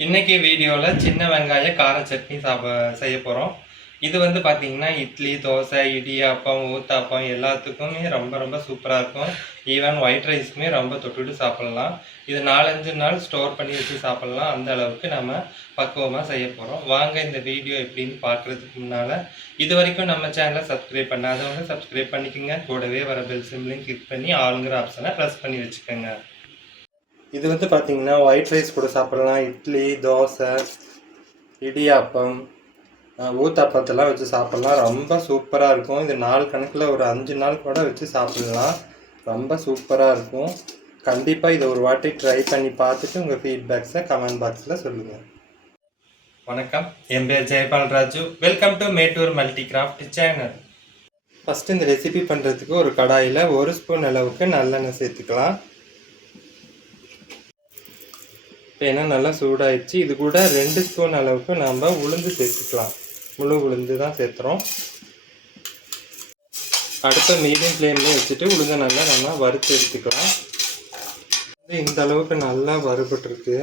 இன்றைக்கி வீடியோவில் சின்ன வெங்காய கார சட்னி சாப்ப செய்ய போகிறோம் இது வந்து பார்த்திங்கன்னா இட்லி தோசை இடியாப்பம் ஊத்தாப்பம் எல்லாத்துக்குமே ரொம்ப ரொம்ப சூப்பராக இருக்கும். ஈவன் ஒயிட் ரைஸ்க்குமே ரொம்ப தொட்டுட்டு சாப்பிட்லாம். இது நாலஞ்சு நாள் ஸ்டோர் பண்ணி வச்சு சாப்பிட்லாம். அந்த அளவுக்கு நம்ம பக்குவமாக செய்ய போகிறோம் வாங்க இந்த வீடியோ எப்படின்னு பார்க்குறதுக்கு முன்னால் இது வரைக்கும் நம்ம சேனலை சப்ஸ்கிரைப் பண்ணாதவங்க சப்ஸ்கிரைப் பண்ணிக்கோங்க. கூடவே வர பெல் சிம்லையும் கிளிக் பண்ணி ஆளுங்கிற ஆப்ஷனை ப்ரெஸ் பண்ணி வச்சுக்கோங்க. இது வந்து பார்த்தீங்கன்னா ஒயிட் ரைஸ் கூட சாப்பிடலாம். இட்லி தோசை இடியாப்பம் ஊத்தாப்பத்தெல்லாம் வச்சு சாப்பிடலாம். ரொம்ப சூப்பராக இருக்கும். இது நாள் கணக்கில் ஒரு அஞ்சு நாள் கூட வச்சு சாப்பிடலாம். ரொம்ப சூப்பராக இருக்கும். கண்டிப்பாக இதை ஒரு வாட்டி ட்ரை பண்ணி பார்த்துட்டு உங்கள் ஃபீட்பேக்ஸை கமெண்ட் பாக்ஸில் சொல்லுங்கள் வணக்கம். என் பேர் Jayapal Raju. Welcome to Mettur multi craft channel first இந்த ரெசிபி பண்ணுறதுக்கு ஒரு கடாயில் ஒரு ஸ்பூன் அளவுக்கு நல்லெண்ணெய் சேர்த்துக்கலாம். இப்போ நல்லா சூடாயிடுச்சு. இது கூட ரெண்டு ஸ்பூன் அளவுக்கு நாம் உளுந்து சேர்த்துக்கலாம். முழு உளுந்து தான் சேர்த்துறோம். அடுத்த மீடியம் ஃப்ளேம்லேயே வச்சுட்டு உளுந்தை நல்லா நம்ம வறுத்து எடுத்துக்கலாம். இந்த அளவுக்கு நல்லா வறுபட்டுருக்கு.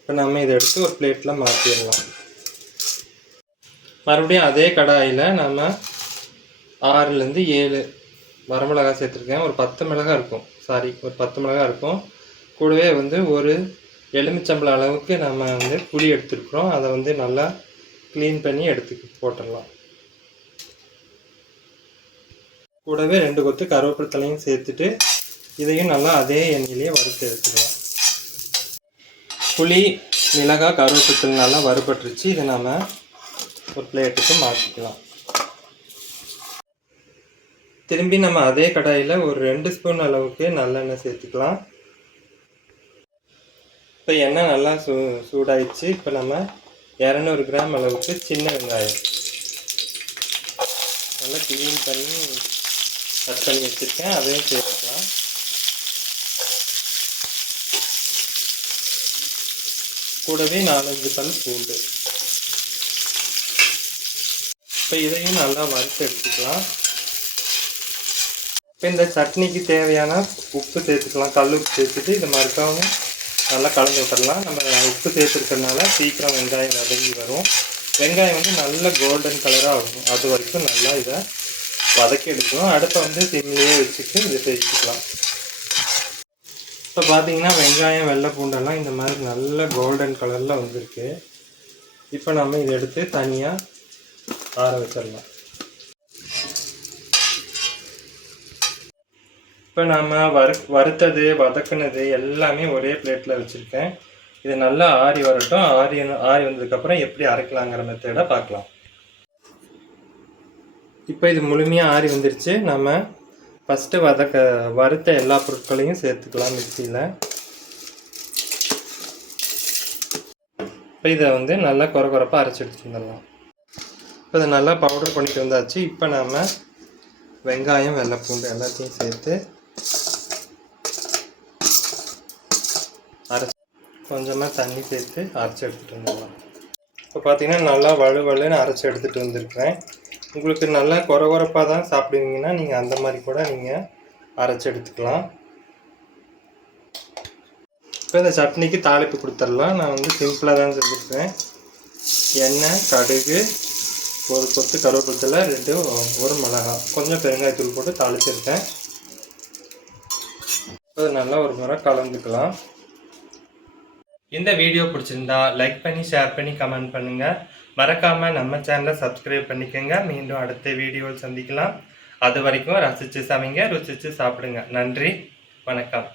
இப்போ நம்ம இதை எடுத்து ஒரு பிளேட்டில் மாற்றிடலாம் மறுபடியும் அதே கடாயில் நம்ம ஆறுலேருந்து ஏழு வரமிளகாய் சேர்த்துருக்கேன். ஒரு பத்து மிளகாய் இருக்கும். சாரி ஒரு பத்து மிளகாய் இருக்கும். கூடவே வந்து ஒரு எலுமிச்சம்பழம் அளவுக்கு நம்ம வந்து புளி எடுத்துருக்குறோம். அதை வந்து நல்லா க்ளீன் பண்ணி எடுத்து போட்டுடலாம். கூடவே ரெண்டு கொத்து கருவேப்பிலத்தலையும் சேர்த்துட்டு இதையும் நல்லா அதே எண்ணெயிலேயே வறுத்து எடுத்துக்கலாம். புளி மிளகாய் கருவேப்பிலை நல்லா வறுபட்டுருச்சு. இதை நம்ம ஒரு பிளேட்டுக்கு மாற்றிக்கலாம் திரும்பி நம்ம அதே கடாயில் ஒரு ரெண்டு ஸ்பூன் அளவுக்கு நல்லெண்ணெய் சேர்த்துக்கலாம். இப்போ எண்ணெய் நல்லா சூ சூடாயிடுச்சு. இப்போ நம்ம இரநூறு கிராம் அளவுக்கு சின்ன வெங்காயம். நல்லா க்ளீன் பண்ணி கட் பண்ணி வச்சுருக்கேன். அதையும் சேர்த்துக்கலாம். கூடவே நாலஞ்சு பல் பூண்டு. இப்போ இதையும் நல்லா வறுத்து எடுத்துக்கலாம். இப்போ இந்த சட்னிக்கு தேவையான உப்பு சேர்த்துக்கலாம். கல் உப்பு சேர்த்துட்டு இதை மறுக்காமல் நல்லா கலந்து விட்டுடலாம் நம்ம உப்பு சேர்த்துருக்கறனால சீக்கிரம் வெங்காயம் வதங்கி வரும். வெங்காயம் வந்து நல்ல கோல்டன் கலராக ஆகும் அது வரைக்கும் நல்லா இதை வதக்கி எடுக்கணும். அடுப்பை வந்து சிம்லேயே வச்சுட்டு இதை சேர்த்துக்கலாம் இப்போ பார்த்தீங்கன்னா வெங்காயம் வெள்ளை பூண்டெல்லாம் இந்த மாதிரி நல்ல கோல்டன் கலரில் வந்திருக்கு. இப்போ நம்ம இதை எடுத்து தனியாக ஆற வச்சிடலாம். இப்போ நாம் வறு வறுத்தது வதக்குனது எல்லாமே ஒரே பிளேட்டில் வச்சுருக்கேன். இது நல்லா ஆறி வரட்டும். ஆறி ஆறி வந்ததுக்கப்புறம் எப்படி அரைக்கலாங்கிற மெத்தடை பார்க்கலாம். இப்போ இது முழுமையாக ஆறி வந்துருச்சு. நம்ம ஃபஸ்ட்டு வதக்க வறுத்த எல்லா பொருட்களையும் சேர்த்துக்கலாம் மிக்சியில். இப்போ இதை வந்து நல்லா குறை குறைப்பாக அரைச்சி எடுத்துட்டு வந்துடலாம். இப்போ இதை நல்லா பவுடர் பண்ணிட்டு வந்தாச்சு. இப்போ நாம் வெங்காயம் வெள்ளைப்பூண்டு எல்லாத்தையும் சேர்த்து அரைச்சி கொஞ்சமாக தண்ணி சேர்த்து அரைச்சி எடுத்துகிட்டு வந்துடலாம். இப்போ பார்த்தீங்கன்னா நல்லா வலுவலுன்னு அரைச்சி எடுத்துகிட்டு வந்திருக்கிறேன். உங்களுக்கு நல்லா குறை குறைப்பாக தான் சாப்பிடுவீங்கன்னா நீங்கள் அந்த மாதிரி கூட நீங்கள் அரைச்சி எடுத்துக்கலாம். இப்போ இந்த சட்னிக்கு தாளிப்பு கொடுத்துடலாம். நான் வந்து சிம்பிளாக தான் செஞ்சுருக்கேன் எண்ணெய் கடுகு ஒரு கொத்து கருவேப்பிலை ரெண்டு ஒரு மிளகா கொஞ்சம் பெருங்காயத்தூள் போட்டு தாளிச்சிருக்கேன். அது நல்லா ஒரு முறை கலந்துக்கலாம். இந்த வீடியோ பிடிச்சிருந்தா லைக் பண்ணி ஷேர் பண்ணி கமெண்ட் பண்ணுங்கள் மறக்காமல் நம்ம சேனலை சப்ஸ்கிரைப் பண்ணிக்கோங்க. மீண்டும் அடுத்த வீடியோவில் சந்திக்கலாம். அது வரைக்கும் ரசித்து சமைங்க ருசித்து சாப்பிடுங்க. நன்றி வணக்கம்.